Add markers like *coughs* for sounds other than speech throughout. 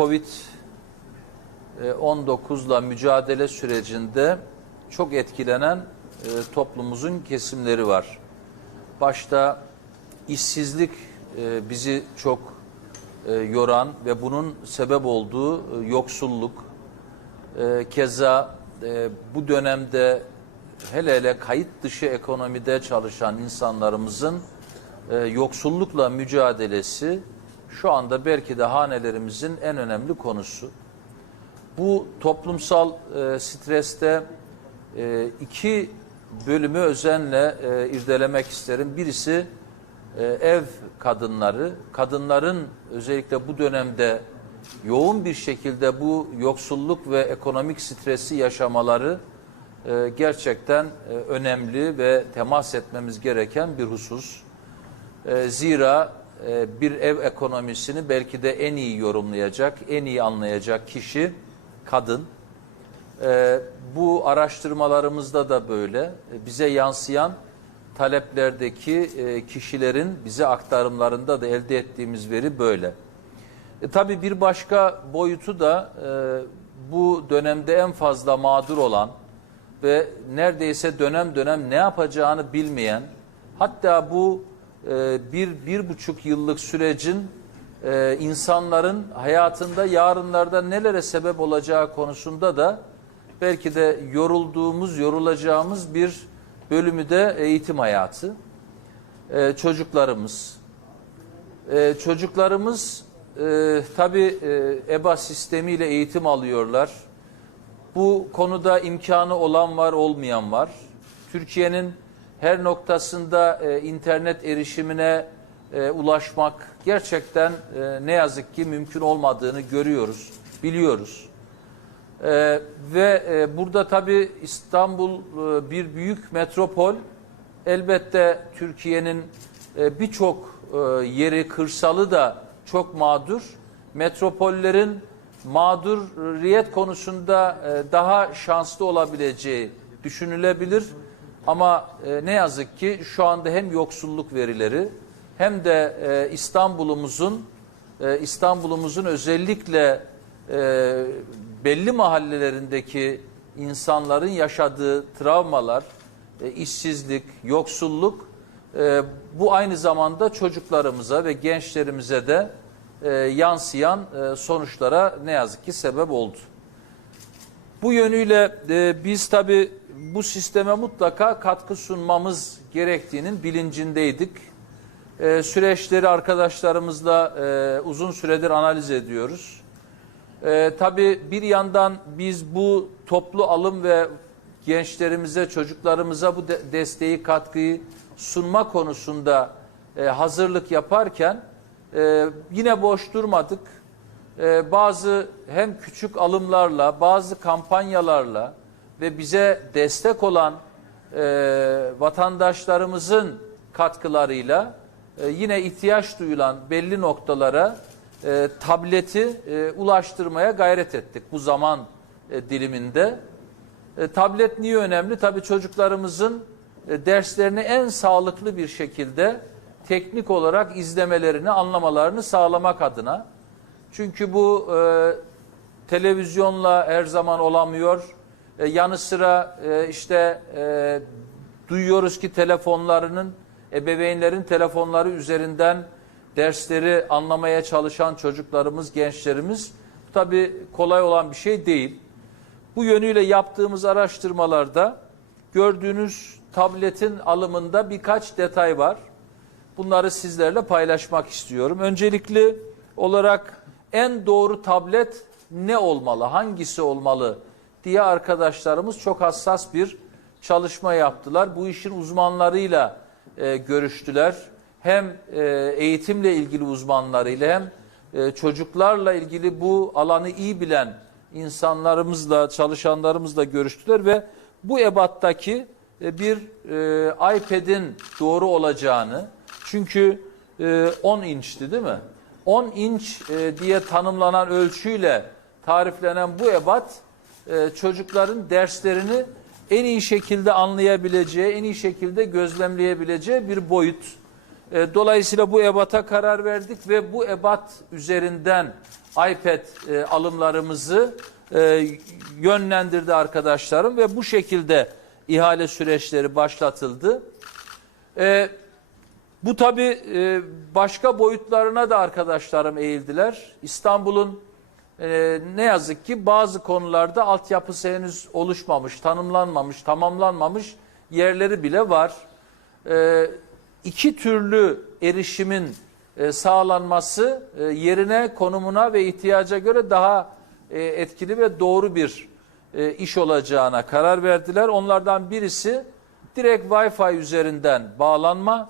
Covid-19'la e, mücadele sürecinde çok etkilenen e, toplumumuzun kesimleri var. Başta işsizlik e, bizi çok yoran ve bunun sebep olduğu yoksulluk. keza bu dönemde hele hele kayıt dışı ekonomide çalışan insanlarımızın yoksullukla mücadelesi şu anda belki de hanelerimizin en önemli konusu. Bu toplumsal e, streste e, iki bölümü özenle e, irdelemek isterim. Birisi e, ev kadınları, kadınların özellikle bu dönemde yoğun bir şekilde bu yoksulluk ve ekonomik stresi yaşamaları e, gerçekten e, önemli ve temas etmemiz gereken bir husus. E, zira e, bir ev ekonomisini belki de en iyi yorumlayacak, en iyi anlayacak kişi kadın. E, bu araştırmalarımızda da böyle e, bize yansıyan taleplerdeki kişilerin bize aktarımlarında da elde ettiğimiz veri böyle. E, tabii bir başka boyutu da e, bu dönemde en fazla mağdur olan ve neredeyse dönem dönem ne yapacağını bilmeyen hatta bu ee, bir, bir buçuk yıllık sürecin e, insanların hayatında yarınlarda nelere sebep olacağı konusunda da belki de yorulduğumuz, yorulacağımız bir bölümü de eğitim hayatı. Ee, çocuklarımız. Ee, çocuklarımız e, tabii e, EBA sistemiyle eğitim alıyorlar. Bu konuda imkanı olan var, olmayan var. Türkiye'nin her noktasında e, internet erişimine e, ulaşmak gerçekten e, ne yazık ki mümkün olmadığını görüyoruz, biliyoruz. E, ve e, burada tabii İstanbul e, bir büyük metropol. Elbette Türkiye'nin e, birçok e, yeri, kırsalı da çok mağdur. Metropollerin mağduriyet konusunda e, daha şanslı olabileceği düşünülebilir. Ama e, ne yazık ki şu anda hem yoksulluk verileri hem de e, İstanbul'umuzun e, İstanbul'umuzun özellikle e, belli mahallelerindeki insanların yaşadığı travmalar, e, işsizlik, yoksulluk e, bu aynı zamanda çocuklarımıza ve gençlerimize de e, yansıyan e, sonuçlara ne yazık ki sebep oldu. Bu yönüyle e, biz tabii bu sisteme mutlaka katkı sunmamız gerektiğinin bilincindeydik. E, süreçleri arkadaşlarımızla e, uzun süredir analiz ediyoruz. E, tabii bir yandan biz bu toplu alım ve gençlerimize, çocuklarımıza bu de desteği, katkıyı sunma konusunda e, hazırlık yaparken e, yine boş durmadık. E, bazı hem küçük alımlarla, bazı kampanyalarla, ve bize destek olan e, vatandaşlarımızın katkılarıyla e, yine ihtiyaç duyulan belli noktalara e, tableti e, ulaştırmaya gayret ettik bu zaman e, diliminde. E, tablet niye önemli? Tabii çocuklarımızın e, derslerini en sağlıklı bir şekilde teknik olarak izlemelerini, anlamalarını sağlamak adına. Çünkü bu e, televizyonla her zaman olamıyor. E, yanı sıra e, işte e, duyuyoruz ki telefonlarının ebeveynlerin telefonları üzerinden dersleri anlamaya çalışan çocuklarımız, gençlerimiz tabi kolay olan bir şey değil. Bu yönüyle yaptığımız araştırmalarda gördüğünüz tabletin alımında birkaç detay var. Bunları sizlerle paylaşmak istiyorum. Öncelikli olarak en doğru tablet ne olmalı, hangisi olmalı diye arkadaşlarımız çok hassas bir çalışma yaptılar. Bu işin uzmanlarıyla e, görüştüler. Hem e, eğitimle ilgili uzmanlarıyla hem e, çocuklarla ilgili bu alanı iyi bilen insanlarımızla, çalışanlarımızla görüştüler ve bu ebattaki e, bir e, iPad'in doğru olacağını çünkü e, 10 inçti değil mi? 10 inç e, diye tanımlanan ölçüyle tariflenen bu ebat e, çocukların derslerini en iyi şekilde anlayabileceği, en iyi şekilde gözlemleyebileceği bir boyut. E, dolayısıyla bu ebata karar verdik ve bu ebat üzerinden iPad e, alımlarımızı yönlendirdi arkadaşlarım ve bu şekilde ihale süreçleri başlatıldı. bu tabi başka boyutlarına da arkadaşlarım eğildiler. İstanbul'un ee, ne yazık ki bazı konularda altyapısı henüz oluşmamış, tanımlanmamış, tamamlanmamış yerleri bile var. Ee, iki türlü erişimin e, sağlanması e, yerine, konumuna ve ihtiyaca göre daha e, etkili ve doğru bir iş olacağına karar verdiler. Onlardan birisi direkt Wi-Fi üzerinden bağlanma,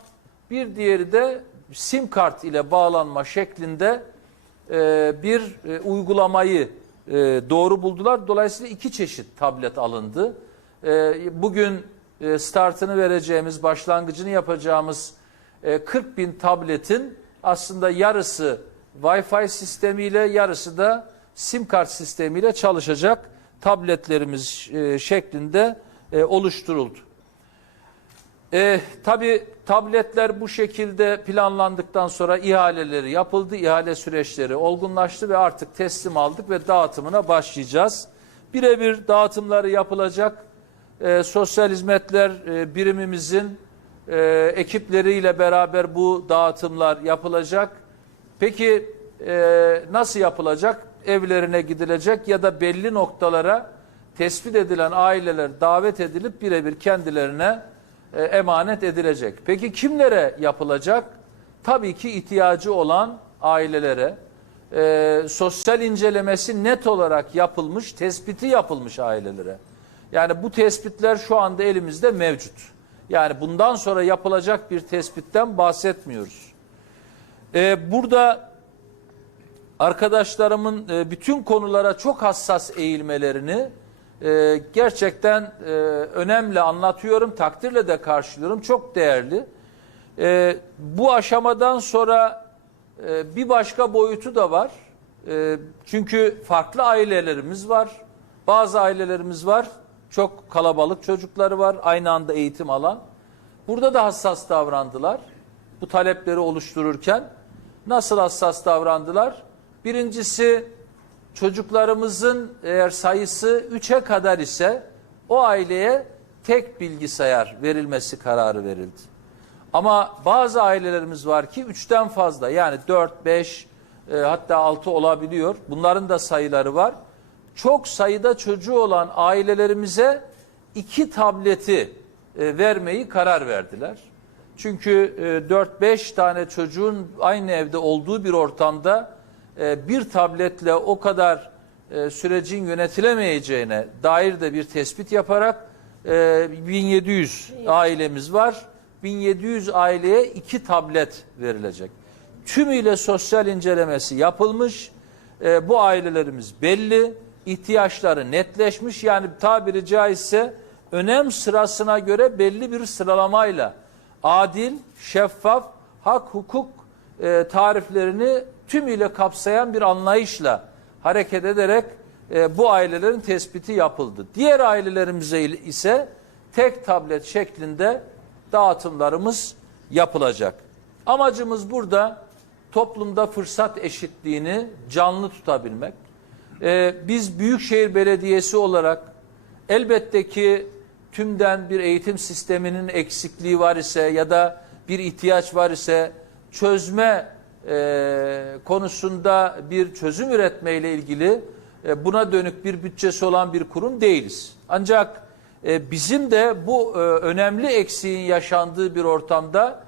bir diğeri de sim kart ile bağlanma şeklinde e, bir e, uygulamayı e, doğru buldular. Dolayısıyla iki çeşit tablet alındı. E, bugün e, startını vereceğimiz, başlangıcını yapacağımız e, 40 bin tabletin aslında yarısı Wi-Fi sistemiyle yarısı da SIM kart sistemiyle çalışacak tabletlerimiz e, şeklinde e, oluşturuldu. E, tabii tabletler bu şekilde planlandıktan sonra ihaleleri yapıldı, ihale süreçleri olgunlaştı ve artık teslim aldık ve dağıtımına başlayacağız. Birebir dağıtımları yapılacak. E, Sosyal hizmetler e, birimimizin e, ekipleriyle beraber bu dağıtımlar yapılacak. Peki e, nasıl yapılacak? Evlerine gidilecek ya da belli noktalara tespit edilen aileler davet edilip birebir kendilerine e, emanet edilecek. Peki kimlere yapılacak? Tabii ki ihtiyacı olan ailelere, e, sosyal incelemesi net olarak yapılmış, tespiti yapılmış ailelere. Yani bu tespitler şu anda elimizde mevcut. Yani bundan sonra yapılacak bir tespitten bahsetmiyoruz. E, burada arkadaşlarımın e, bütün konulara çok hassas eğilmelerini e, gerçekten e, önemli anlatıyorum, takdirle de karşılıyorum. Çok değerli. E, bu aşamadan sonra e, bir başka boyutu da var. E, çünkü farklı ailelerimiz var. Bazı ailelerimiz var. Çok kalabalık çocukları var. Aynı anda eğitim alan. Burada da hassas davrandılar. Bu talepleri oluştururken nasıl hassas davrandılar? Birincisi Çocuklarımızın eğer sayısı 3'e kadar ise o aileye tek bilgisayar verilmesi kararı verildi. Ama bazı ailelerimiz var ki 3'ten fazla yani 4, 5 e, hatta 6 olabiliyor. Bunların da sayıları var. Çok sayıda çocuğu olan ailelerimize iki tableti e, vermeyi karar verdiler. Çünkü e, 4-5 tane çocuğun aynı evde olduğu bir ortamda e, bir tabletle o kadar e, sürecin yönetilemeyeceğine dair de bir tespit yaparak 1700 e, ailemiz var. 1700 aileye iki tablet verilecek. Tümüyle sosyal incelemesi yapılmış. bu ailelerimiz belli. ihtiyaçları netleşmiş. Yani tabiri caizse önem sırasına göre belli bir sıralamayla adil, şeffaf, hak hukuk tariflerini tümüyle kapsayan bir anlayışla hareket ederek e, bu ailelerin tespiti yapıldı. Diğer ailelerimize ise tek tablet şeklinde dağıtımlarımız yapılacak. Amacımız burada toplumda fırsat eşitliğini canlı tutabilmek. Ee, biz Büyükşehir Belediyesi olarak elbette ki tümden bir eğitim sisteminin eksikliği var ise ya da bir ihtiyaç var ise çözme e, konusunda bir çözüm üretmeyle ilgili e, buna dönük bir bütçesi olan bir kurum değiliz. Ancak e, bizim de bu e, önemli eksiğin yaşandığı bir ortamda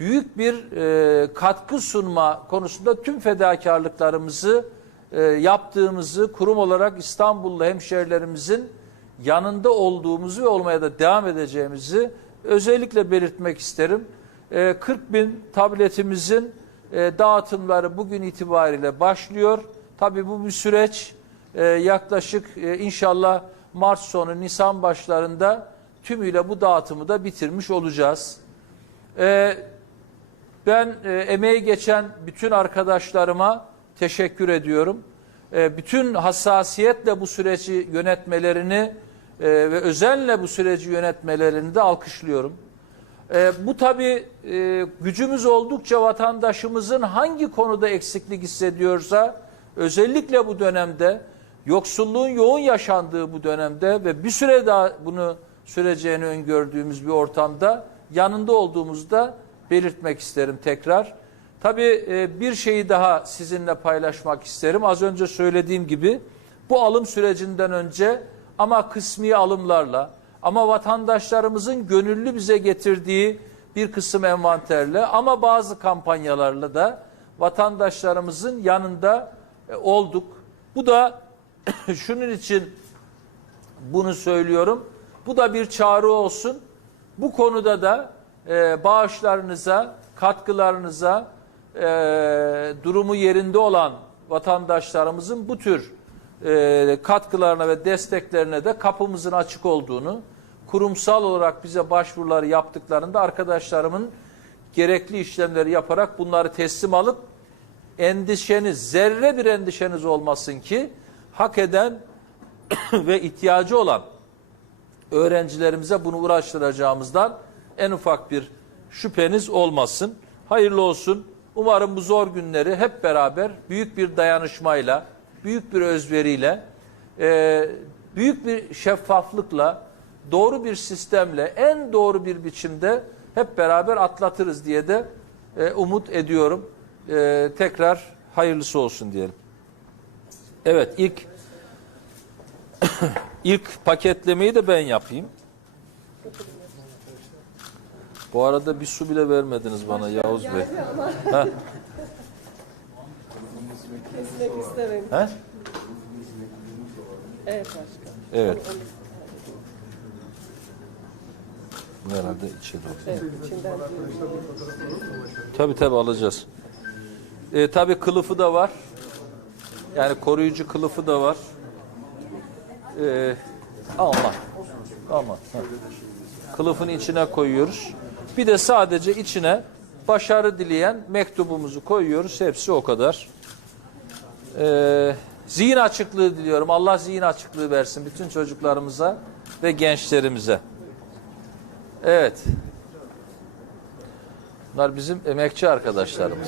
büyük bir e, katkı sunma konusunda tüm fedakarlıklarımızı e, yaptığımızı kurum olarak İstanbullu hemşehrilerimizin yanında olduğumuzu ve olmaya da devam edeceğimizi özellikle belirtmek isterim. E, 40 bin tabletimizin e, dağıtımları bugün itibariyle başlıyor. Tabi bu bir süreç e, yaklaşık e, inşallah Mart sonu Nisan başlarında tümüyle bu dağıtımı da bitirmiş olacağız. ben e, emeği geçen bütün arkadaşlarıma teşekkür ediyorum. bütün hassasiyetle bu süreci yönetmelerini ve özenle bu süreci yönetmelerini de alkışlıyorum. E, bu tabi e, gücümüz oldukça vatandaşımızın hangi konuda eksiklik hissediyorsa özellikle bu dönemde yoksulluğun yoğun yaşandığı bu dönemde ve bir süre daha bunu süreceğini öngördüğümüz bir ortamda yanında olduğumuzda belirtmek isterim tekrar. Tabii e, bir şeyi daha sizinle paylaşmak isterim. Az önce söylediğim gibi bu alım sürecinden önce ama kısmi alımlarla ama vatandaşlarımızın gönüllü bize getirdiği bir kısım envanterle ama bazı kampanyalarla da vatandaşlarımızın yanında e, olduk. Bu da *clears throat* şunun için bunu söylüyorum. Bu da bir çağrı olsun. Bu konuda da e, bağışlarınıza, katkılarınıza e, durumu yerinde olan vatandaşlarımızın bu tür e, katkılarına ve desteklerine de kapımızın açık olduğunu, kurumsal olarak bize başvuruları yaptıklarında arkadaşlarımın gerekli işlemleri yaparak bunları teslim alıp endişeniz, zerre bir endişeniz olmasın ki hak eden *coughs* ve ihtiyacı olan öğrencilerimize bunu uğraştıracağımızdan en ufak bir şüpheniz olmasın. Hayırlı olsun. Umarım bu zor günleri hep beraber büyük bir dayanışmayla, büyük bir özveriyle, e, büyük bir şeffaflıkla, doğru bir sistemle, en doğru bir biçimde hep beraber atlatırız diye de e, umut ediyorum. E, tekrar hayırlısı olsun diyelim. Evet ilk *coughs* ilk paketlemeyi de ben yapayım. Bu arada bir su bile vermediniz bana Yavuz Bey. Kesmek isterim. He? Evet aşkım. Evet. Bu herhalde içe Evet, Tabi tabi alacağız. E, tabi kılıfı da var. Yani koruyucu kılıfı da var. E, alma. Alma. Ha. Kılıfın içine koyuyoruz. Bir de sadece içine başarı dileyen mektubumuzu koyuyoruz. Hepsi o kadar. Ee, zihin açıklığı diliyorum. Allah zihin açıklığı versin bütün çocuklarımıza ve gençlerimize. Evet. Bunlar bizim emekçi arkadaşlarımız.